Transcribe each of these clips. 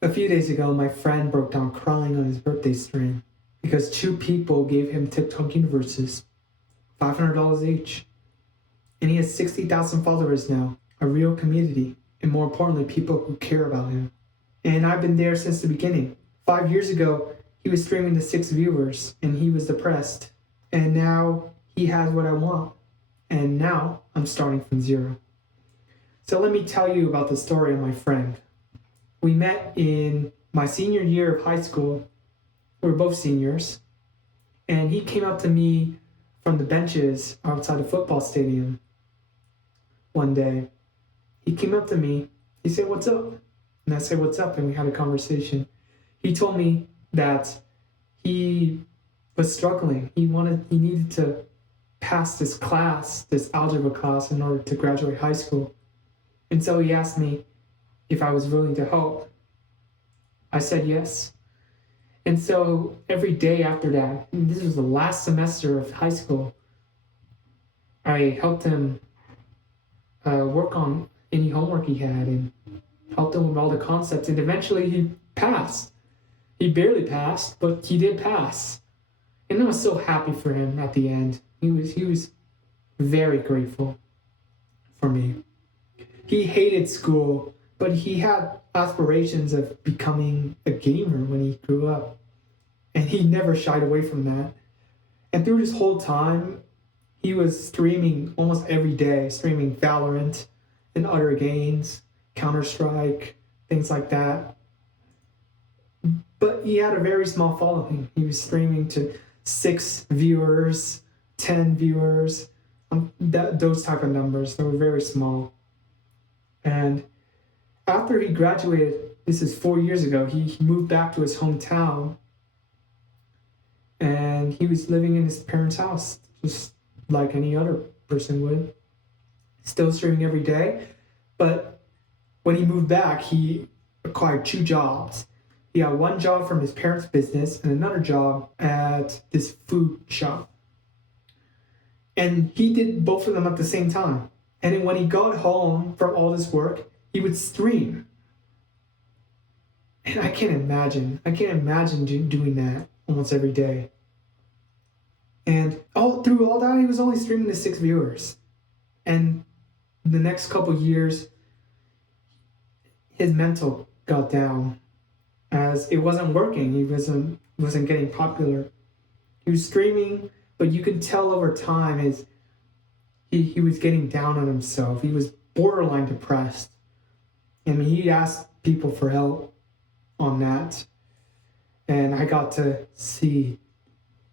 A few days ago, my friend broke down crying on his birthday stream because two people gave him TikTok universes, $500 each. And he has 60,000 followers now, a real community, and more importantly, people who care about him. And I've been there since the beginning. 5 years ago, he was streaming to 6 viewers, and he was depressed. And now he has what I want. And now I'm starting from zero. So let me tell you about the story of my friend. We met in my senior year of high school. We were both seniors. And he came up to me from the benches outside a football stadium one day. He came up to me. He said, "What's up?" And I said, "What's up?" And we had a conversation. He told me that he was struggling. He needed to pass this class, this algebra class, in order to graduate high school. And so he asked me if I was willing to help. I said yes. And so every day after that, and this was the last semester of high school, I helped him work on any homework he had and helped him with all the concepts. And eventually he passed. He barely passed, but he did pass. And I was so happy for him at the end. He was very grateful for me. He hated school, but he had aspirations of becoming a gamer when he grew up. And he never shied away from that. And through this whole time, he was streaming almost every day, streaming Valorant and other games, Counter-Strike, things like that. But he had a very small following. He was streaming to 6 viewers, 10 viewers, those type of numbers. They were very small. And after he graduated, this is 4 years ago, he moved back to his hometown. And he was living in his parents' house, just like any other person would. Still streaming every day. But when he moved back, he acquired 2 jobs. He had one job from his parents' business and another job at this food shop. And he did both of them at the same time. And then when he got home from all this work, he would stream. And I can't imagine doing that almost every day. And through all that, he was only streaming to 6 viewers. And the next couple years, his mental got down as it wasn't working. He wasn't getting popular. He was streaming, but you could tell over time he was getting down on himself. He was borderline depressed. I mean, he asked people for help on that. And I got to see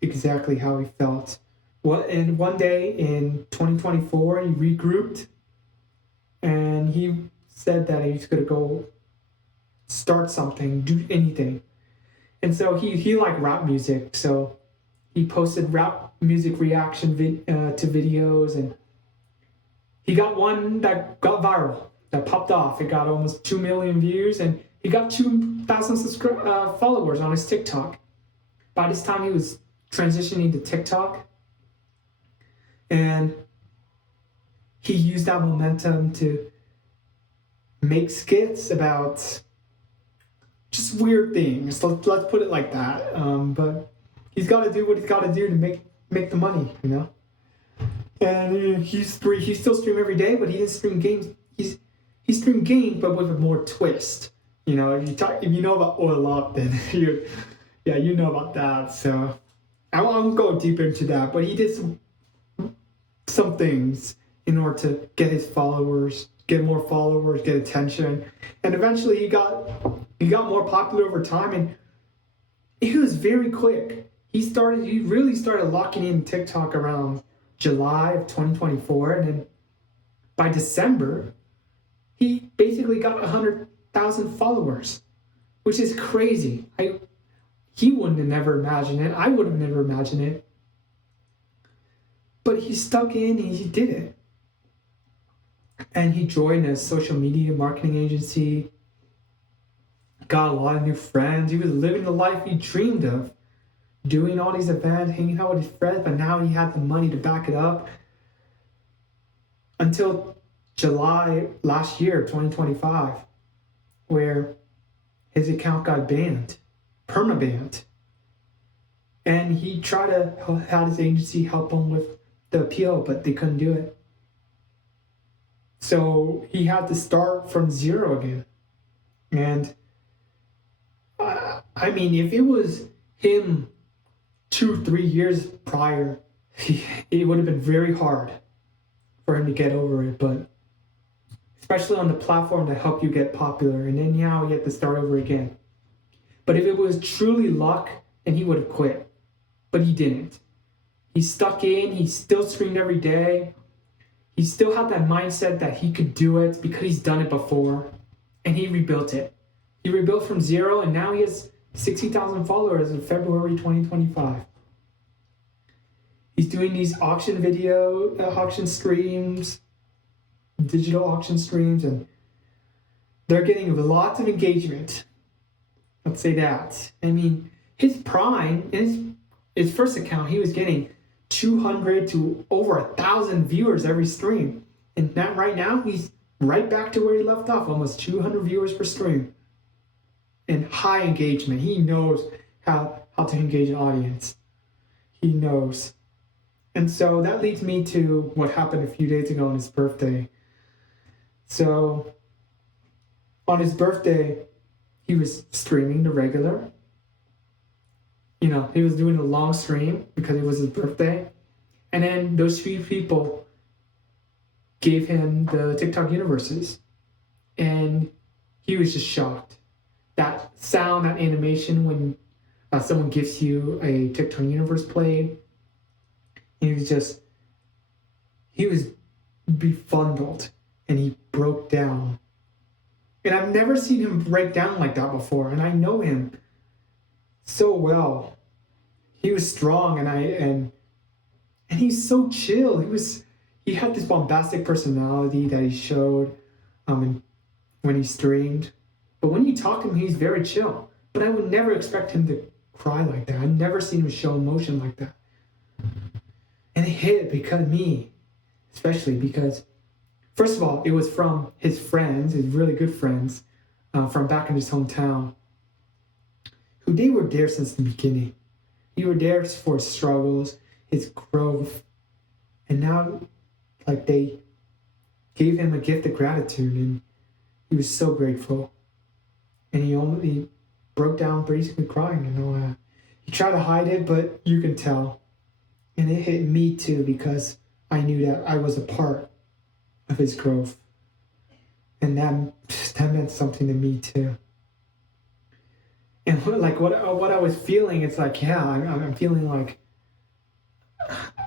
exactly how he felt. And one day in 2024, he regrouped and he said that he was going to go start something, do anything. And so he liked rap music, so he posted rap music reaction to videos, and he got one that got viral, that popped off. It got almost 2 million views, and he got 2,000 followers on his TikTok. By this time, he was transitioning to TikTok, and he used that momentum to make skits about just weird things. Let's put it like that. But he's got to do what he's got to do to make the money, you know. And he's still stream every day, but he didn't stream games. He streamed games, but with a more twist. You know, if you know about Oil Up, then you know about that. So I won't go deeper into that, but he did some things in order to get his followers, get more followers, get attention, and eventually he got more popular over time, and it was very quick. He really started locking in TikTok around July of 2024, and then by December, he basically got 100,000 followers, which is crazy. He wouldn't have never imagined it. I would have never imagined it. But he stuck in and he did it. And he joined a social media marketing agency, got a lot of new friends. He was living the life he dreamed of, doing all these events, hanging out with his friends, but now he had the money to back it up. Until July last year, 2025, where his account got banned, permabanned. And he tried to have his agency help him with the appeal, but they couldn't do it. So he had to start from zero again. And I mean, if it was him 2-3 years prior, it would have been very hard for him to get over it. But especially on the platform that helped you get popular, and then now he had to start over again. But if it was truly luck, then he would have quit. But he didn't. He stuck in, he still streamed every day. He still had that mindset that he could do it because he's done it before. And he rebuilt it. He rebuilt from zero, and now he has 60,000 followers in February 2025. He's doing these auction streams, digital auction streams, and they're getting lots of engagement. Let's say that. I mean, his prime, his first account, he was getting 200 to over 1,000 viewers every stream. And that right now, he's right back to where he left off, almost 200 viewers per stream. And high engagement. He knows how to engage an audience. He knows. And so that leads me to what happened a few days ago on his birthday. So on his birthday, he was streaming the regular. You know, he was doing a long stream because it was his birthday. And then those few people gave him the TikTok universes. And he was just shocked. That sound, that animation when someone gives you a TikTok universe played, he was befuddled and he broke down. And I've never seen him break down like that before. And I know him so well. He was strong and he's so chill. He had this bombastic personality that he showed when he streamed. But when you talk to him, he's very chill. But I would never expect him to cry like that. I've never seen him show emotion like that. And it hit especially because, first of all, it was from his friends, his really good friends, from back in his hometown, who they were there since the beginning. He were there for his struggles, his growth, and now, like, they gave him a gift of gratitude, and he was so grateful. And he broke down basically crying and all that. He tried to hide it, but you can tell. And it hit me too because I knew that I was a part of his growth. And that meant something to me too. And what I was feeling, it's like, yeah, I'm feeling like,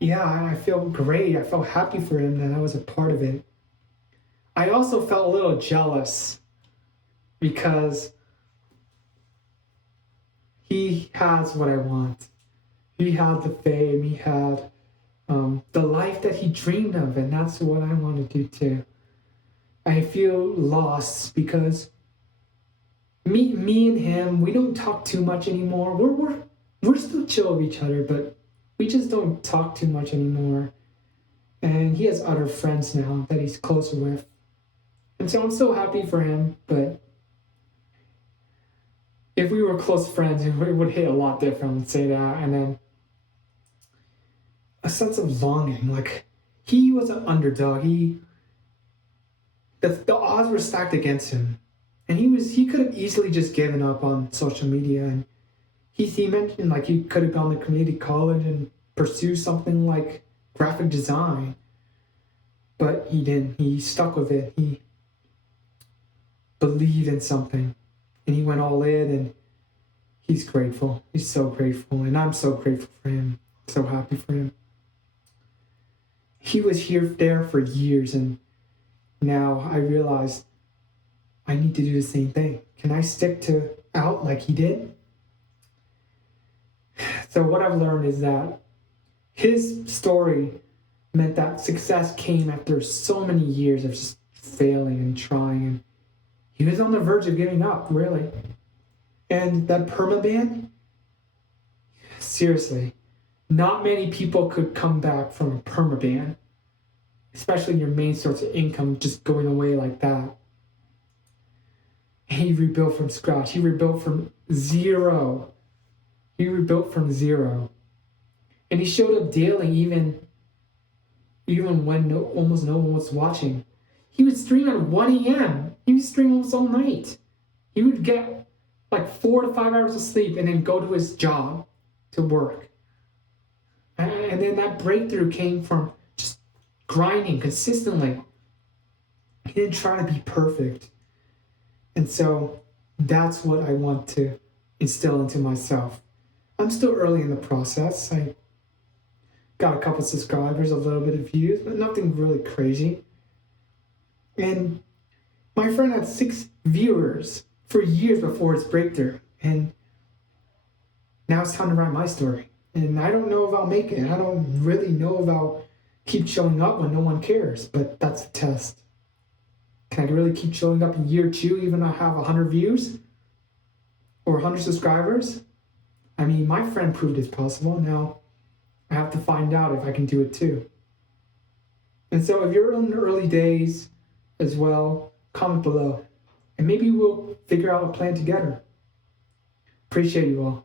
yeah, I feel great. I felt happy for him that I was a part of it. I also felt a little jealous because he has what I want. He had the fame, he had the life that he dreamed of, and that's what I want to do too. I feel lost because me and him, we don't talk too much anymore. We're still chill with each other, but we just don't talk too much anymore. And he has other friends now that he's closer with. And so I'm so happy for him, but if we were close friends, it would hit a lot different, let's say that. And then a sense of longing, like he was an underdog. The odds were stacked against him. And he could have easily just given up on social media. And he mentioned like he could have gone to community college and pursue something like graphic design. But he didn't. He stuck with it. He believed in something. And he went all in, and he's grateful. He's so grateful. And I'm so grateful for him. So happy for him. He was there for years, and now I realized I need to do the same thing. Can I stick out like he did? So what I've learned is that his story meant that success came after so many years of just failing and trying, and he was on the verge of giving up, really. And that permaban, seriously, not many people could come back from a permaban, especially your main source of income just going away like that. He rebuilt from scratch. He rebuilt from zero. He rebuilt from zero. And he showed up daily, even when almost no one was watching. He would stream at 1 a.m. He would stream almost all night. He would get like 4 to 5 hours of sleep and then go to his job to work. And then that breakthrough came from just grinding consistently. He didn't try to be perfect. And so that's what I want to instill into myself. I'm still early in the process. I got a couple subscribers, a little bit of views, but nothing really crazy. And my friend had 6 viewers for years before his breakthrough. And now it's time to write my story. And I don't know if I'll make it. I don't really know if I'll keep showing up when no one cares, but that's the test. Can I really keep showing up in year 2 even though I have 100 views? Or 100 subscribers? I mean, my friend proved it's possible. Now I have to find out if I can do it too. And so if you're in the early days as well, comment below. And maybe we'll figure out a plan together. Appreciate you all.